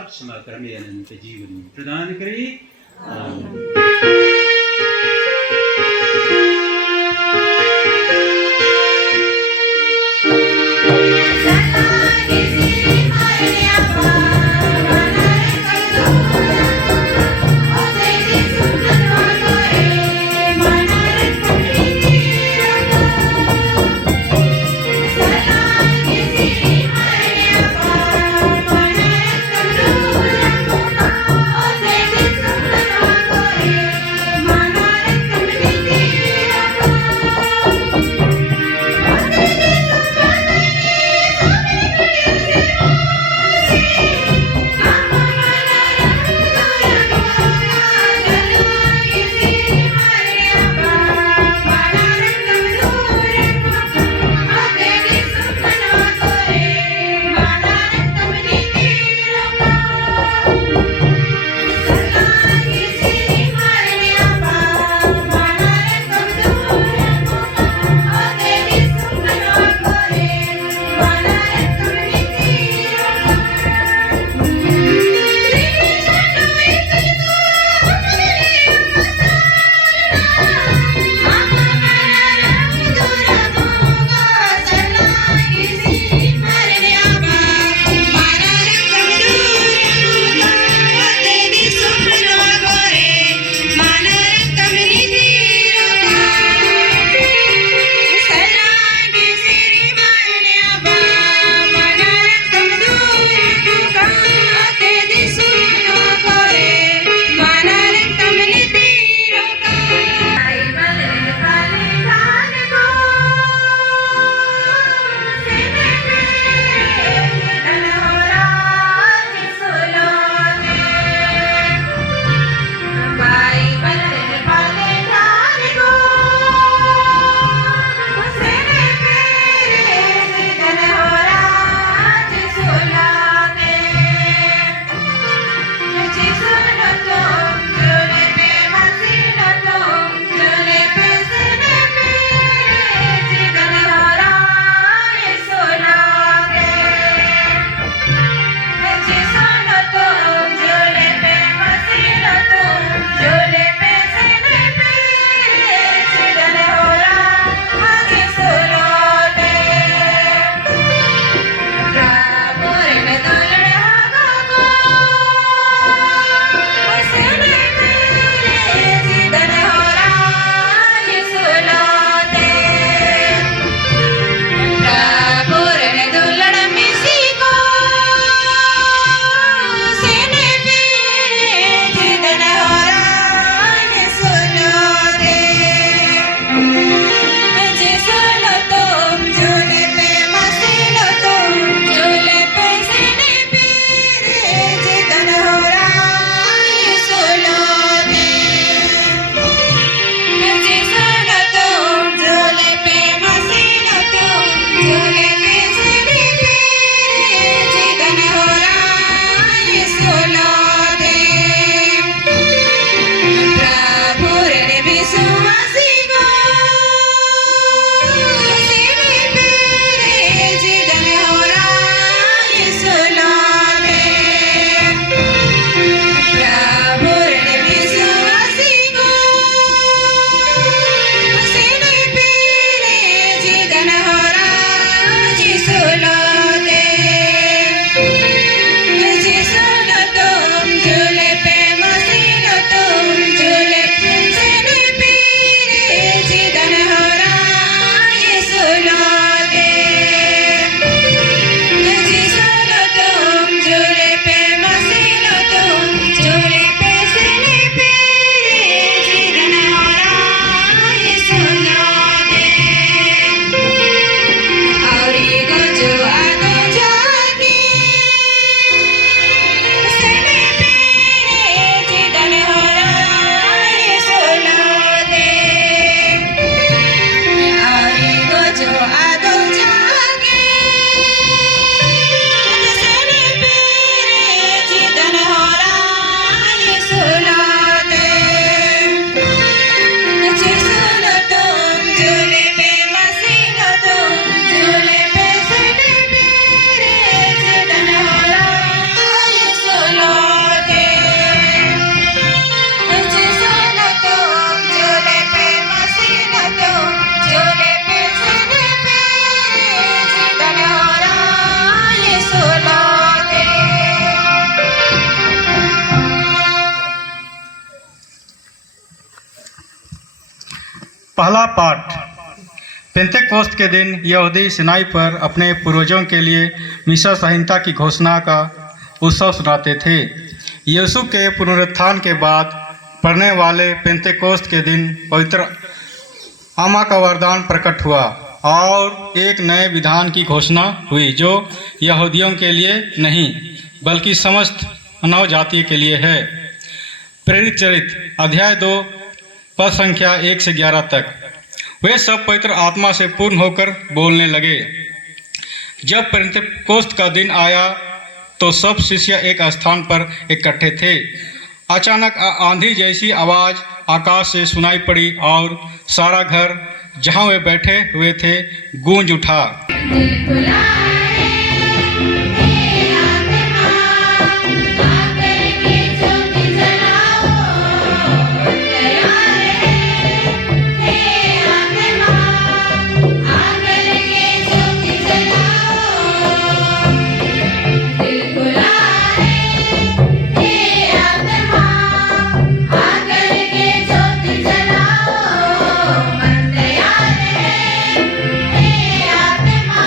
क्षमा क्रमे अनंत जीवन प्रदान करे। आमीन। पहला पाठ। पेंतेकोस्त के दिन यहूदी सिनाई पर अपने पूर्वजों के लिए मिशा संहिता की घोषणा का उत्सव सुनाते थे। यीशु के पुनरुत्थान के बाद पढ़ने वाले पेंतेकोस्त के दिन पवित्र आत्मा का वरदान प्रकट हुआ और एक नए विधान की घोषणा हुई जो यहूदियों के लिए नहीं बल्कि समस्त मानव जाति के लिए है। प्रेरित चरित्र अध्याय 2 पद संख्या 1 से 11 तक। वे सब पवित्र आत्मा से पूर्ण होकर बोलने लगे। जब पेंतेकोस्त का दिन आया तो सब शिष्य एक स्थान पर इकट्ठे थे। अचानक आंधी जैसी आवाज़ आकाश से सुनाई पड़ी और सारा घर जहाँ वे बैठे हुए थे गूंज उठा। दिल खुला है हे आत्मा आकर के ज्योति जलाओ। मन तैयार है हे आत्मा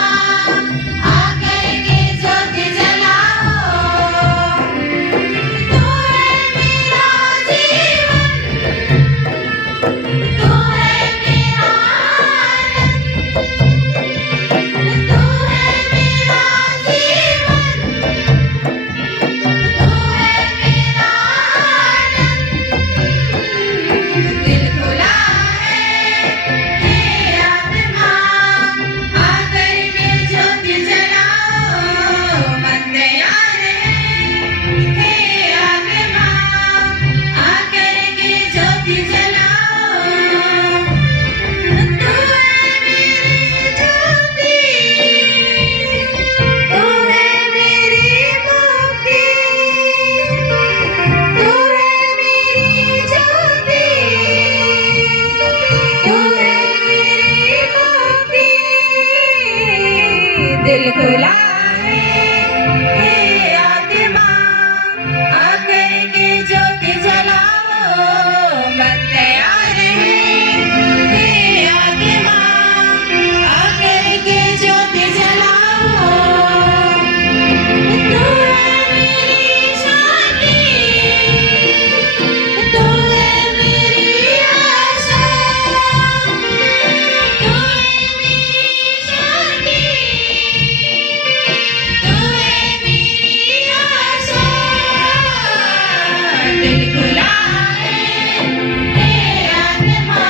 आकर के ज्योति जलाओ। तू है मेरी शांति, तू है मेरी आशा, तू है मेरी शांति, दिल खुला है हे आत्मा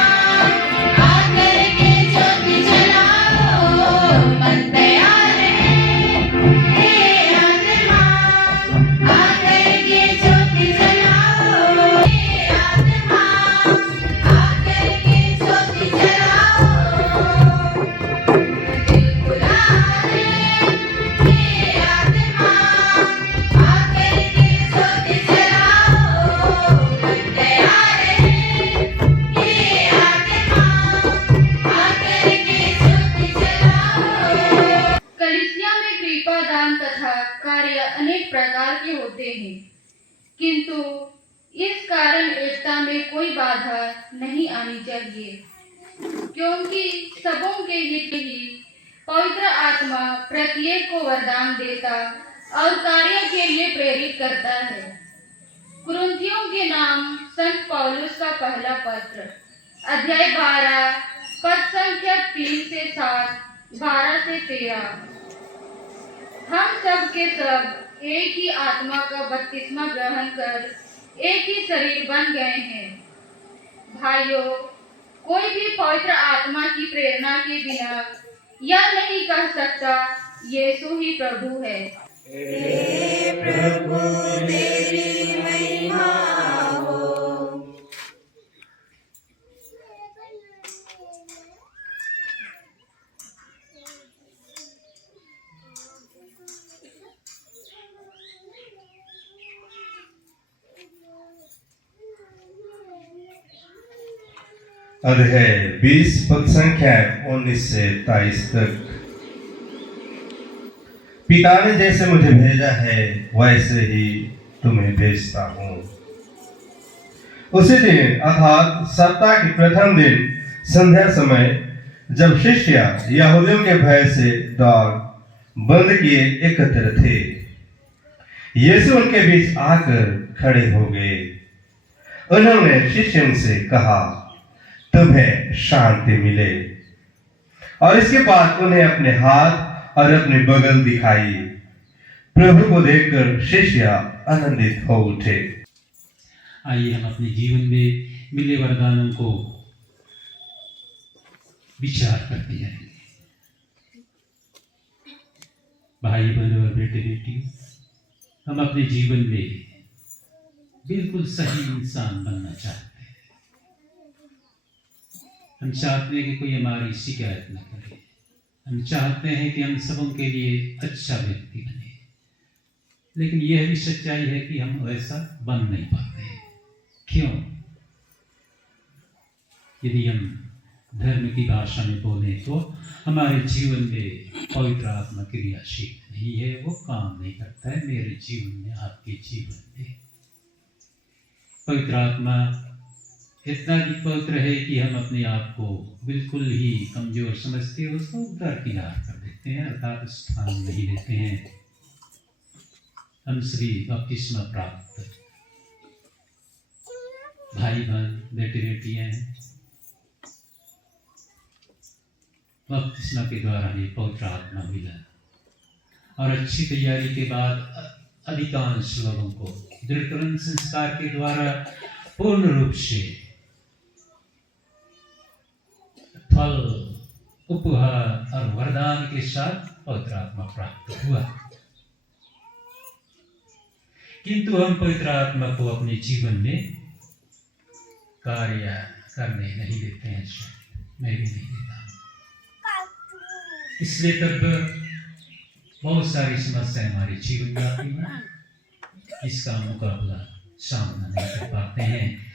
आकर के ज्योति जलाओ। मन तैयार है हे आत्मा आकर के ज्योति जलाओ। हे आत्मा आकर के ज्योति जलाओ। दिल खुला है हे आत्मा आकर के ज्योति जलाओ। मन तैयार है हे आत्मा आकर के ज्योति जलाओ। कलीसिया में कृपा दान तथा कार्य अनेक प्रकार के होते हैं, किंतु इस कारण एकता में कोई बाधा नहीं आनी चाहिए, क्योंकि सबों के हित ही पवित्र आत्मा प्रत्येक को वरदान देता और कार्य के लिए प्रेरित करता है। कुरिन्थियों के नाम संत पौलुस का पहला पत्र अध्याय 12 पद संख्या 3 से 7, 12 से 13। हम सब के सब एक ही आत्मा का बपतिस्मा ग्रहण कर एक ही शरीर बन गए हैं। भाइयों, कोई भी पवित्र आत्मा की प्रेरणा के बिना यह नहीं कह सकता यीशु ही प्रभु है। हे प्रभु तेरी महिमा हो। अध्याय 20 पद संख्या 19 से 23 तक। पिता ने जैसे मुझे भेजा है वैसे ही तुम्हें भेजता हूँ। उसी दिन अर्थात सप्ताह के प्रथम दिन संध्या समय जब शिष्य यहूदियों के भय से द्वार बंद किए एकत्र थे, यीशु उनके बीच आकर खड़े हो गए। उन्होंने शिष्यों से कहा, तुम्हें शांति मिले। और इसके बाद उन्हें अपने हाथ और अपनी बगल दिखाई। प्रभु को देखकर शिष्य आनंदित हो उठे। आइए हम अपने जीवन में मिले वरदानों को विचार करते जाएंगे। भाई बहनों और बेटे बेटी, हम अपने जीवन में बिल्कुल सही इंसान बनना चाहते हैं। हम चाहते हैं कि कोई हमारी शिकायत न करे। हम चाहते हैं कि हम सबों के लिए अच्छा व्यक्ति बने। लेकिन यह भी सच्चाई है कि हम वैसा बन नहीं पाते हैं। क्यों? यदि हम धर्म की भाषा में बोले तो हमारे जीवन में पवित्र आत्मा क्रियाशील नहीं है, वो काम नहीं करता है मेरे जीवन में, आपके जीवन में। पवित्र आत्मा इतना भी पवित्र है कि हम अपने आप को बिल्कुल ही कमजोर समझते हैं, उसको दरकिनार कर देते हैं, अर्थात स्थान नहीं देते हैं। हम सभी बपतिस्मा प्राप्त भाई बहन बेटे बेटियां हैं। बपतिस्मा के द्वारा हमें पवित्र आत्मा मिला और अच्छी तैयारी के बाद अधिकांश लोगों को दृढ़करण संस्कार के द्वारा पूर्ण रूप से फल, उपहार और वरदान के साथ पवित्र आत्मा प्राप्त हुआ। किंतु हम पवित्र आत्मा को अपने जीवन में कार्य करने नहीं देते हैं। मैं भी नहीं देता। इसलिए तब बहुत सारी समस्याएं हमारे जीवन में आती हैं, इसका मुकाबला सामना नहीं कर पाते हैं।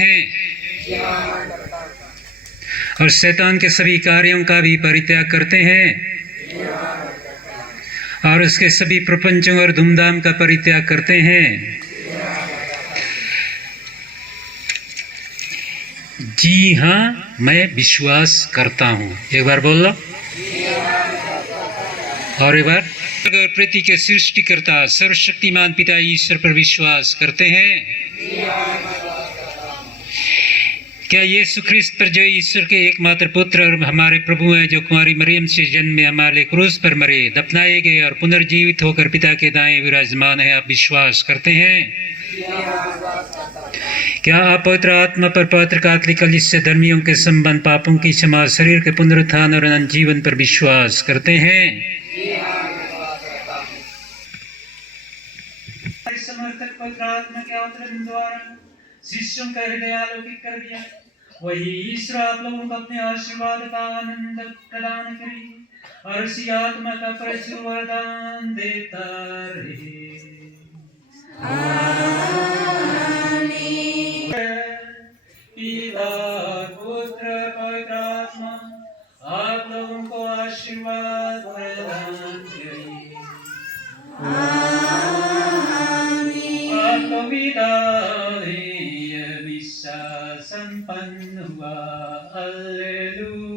हैं और शैतान के सभी कार्यों का भी परित्याग करते हैं और उसके सभी प्रपंचों और धूमधाम का परित्याग करते हैं। जी हाँ, मैं विश्वास करता हूँ। एक बार बोल लो और एक बार। अगर पृथ्वी के सृष्टिकर्ता सर्वशक्तिमान पिता ईश्वर पर विश्वास करते हैं। क्या यीशु ख्रिस्त पर जो ईश्वर के एकमात्र पुत्र और हमारे प्रभु हैं, जो कुमारी मरियम से जन्मे, हमारे क्रूस पर मरे, दफनाए गए और पुनर्जीवित होकर पिता के दाएं विराजमान है, आप विश्वास करते हैं? क्या आप पवित्र आत्मा पर, पवित्र कैथोलिक कलीसिया से धर्मियों के संबंध, पापों की क्षमा, शरीर के पुनरुत्थान और अनंत जीवन पर विश्वास करते हैं? समर्थक पवित्र आत्मा के अवतरण द्वारा शिष्यों का हृदय आलोकित कर दिया, वही ईश्वर आप लोगों को अपने आशीर्वाद का आनंद प्रदान करे और उसी आत्मा का प्रचुर वरदान देता रहे। पिता पुत्र पवित्र आत्मा आप लोगों को आशीर्वाद प्रदान करे। आपको विदाई संपन्न हुआ। हालेलुया।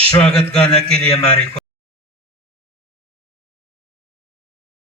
स्वागत गाना के लिए हमारे